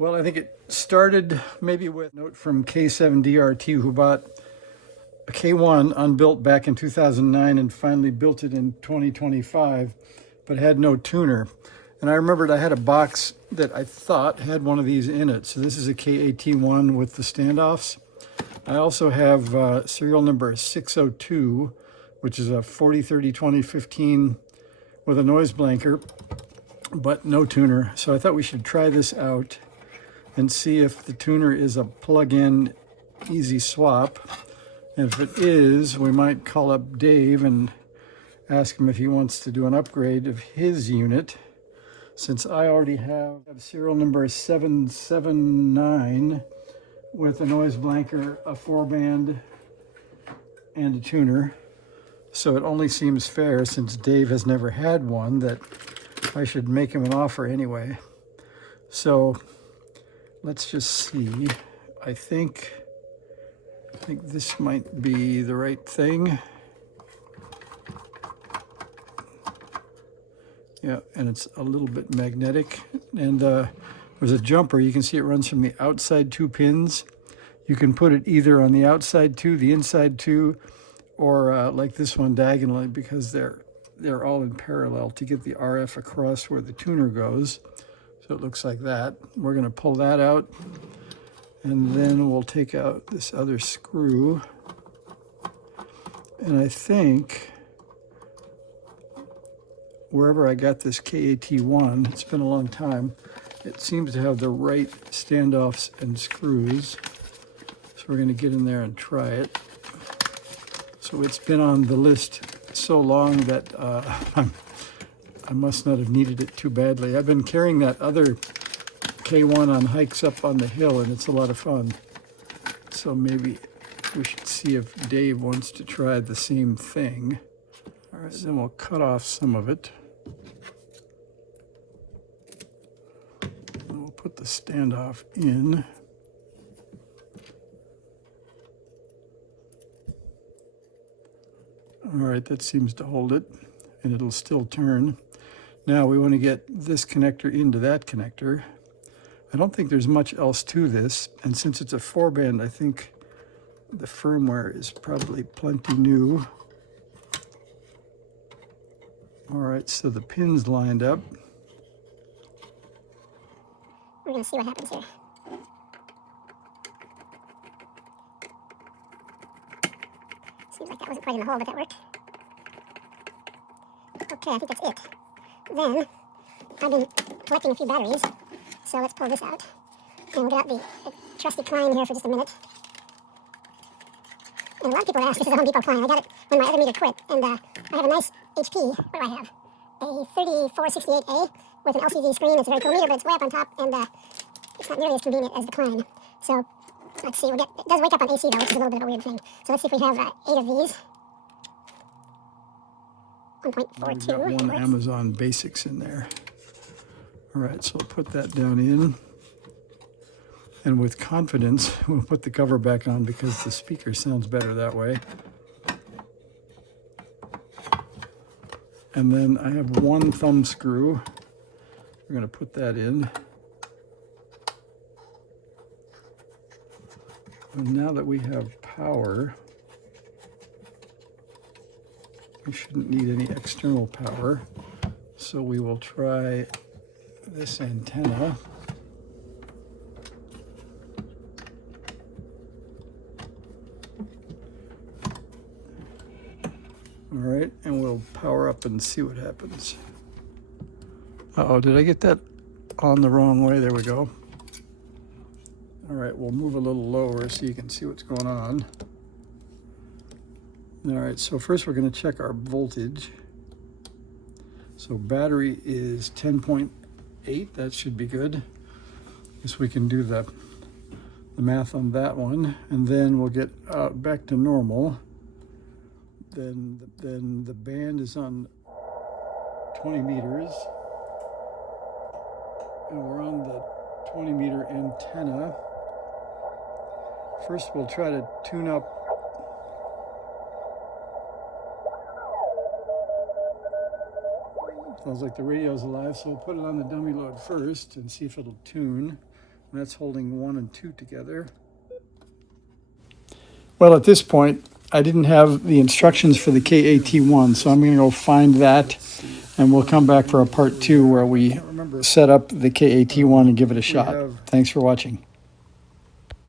Well, I think it started maybe with a note from K7DRT, who bought a K1 unbuilt back in 2009 and finally built it in 2025, but had no tuner. And I remembered I had a box that I thought had one of these in it. So this is a KAT1 with the standoffs. I also have serial number 602, which is a 4030-2015 with a noise blanker, but no tuner. So I thought we should try this out and see if the tuner is a plug-in easy swap. And if it is, we might call up Dave and ask him if he wants to do an upgrade of his unit, since I already have serial number 779 with a noise blanker, a 4-band, and a tuner. So it only seems fair, since Dave has never had one, that I should make him an offer anyway. So let's just see. I think this might be the right thing. Yeah, and it's a little bit magnetic. And there's a jumper. You can see it runs from the outside 2 pins. You can put it either on the outside 2, the inside 2, or like this one diagonally, because they're all in parallel to get the RF across where the tuner goes. So it looks like that. We're going to pull that out, and then we'll take out this other screw. And I think wherever I got this KAT1, it's been a long time, it seems to have the right standoffs and screws. So we're going to get in there and try it. So it's been on the list so long that I must not have needed it too badly. I've been carrying that other K1 on hikes up on the hill, and it's a lot of fun. So maybe we should see if Dave wants to try the same thing. All right, then we'll cut off some of it. And we'll put the standoff in. All right, that seems to hold it, and it'll still turn. Now we want to get this connector into that connector. I don't think there's much else to this, and since it's a 4-band, I think the firmware is probably plenty new. All right, so the pins lined up. We're going to see what happens here. Seems like that wasn't quite in the hole, but that worked. Okay, I think that's it. Then, I've been collecting a few batteries, so let's pull this out. And we'll get out the trusty Klein here for just a minute. And a lot of people ask, this is a Home Depot Klein. I got it when my other meter quit, and I have a nice HP. What do I have? A 3468A with an LCD screen. It's a very cool meter, but it's way up on top, and it's not nearly as convenient as the Klein. So, let's see. It does wake up on AC, though, which is a little bit of a weird thing. So let's see if we have 8 of these. 1.42. We've got one Amazon Basics in there. All right, so we'll put that down in. And with confidence, we'll put the cover back on because the speaker sounds better that way. And then I have one thumb screw. We're going to put that in. And now that we have power, we shouldn't need any external power. So we will try this antenna. All right, and we'll power up and see what happens. Uh-oh, did I get that on the wrong way? There we go. All right, we'll move a little lower so you can see what's going on. All right, so first we're going to check our voltage. So battery is 10.8. That should be good. Guess we can do the math on that one, and then we'll get back to normal. Then the band is on 20 meters, and we're on the 20 meter antenna. First we'll try to tune up Sounds like the radio's alive, so we'll put it on the dummy load first and see if it'll tune. And that's holding 1 and 2 together. Well, at this point, I didn't have the instructions for the KAT1, so I'm going to go find that, and we'll come back for a part 2 where we set up the KAT1 and give it a shot. Thanks for watching.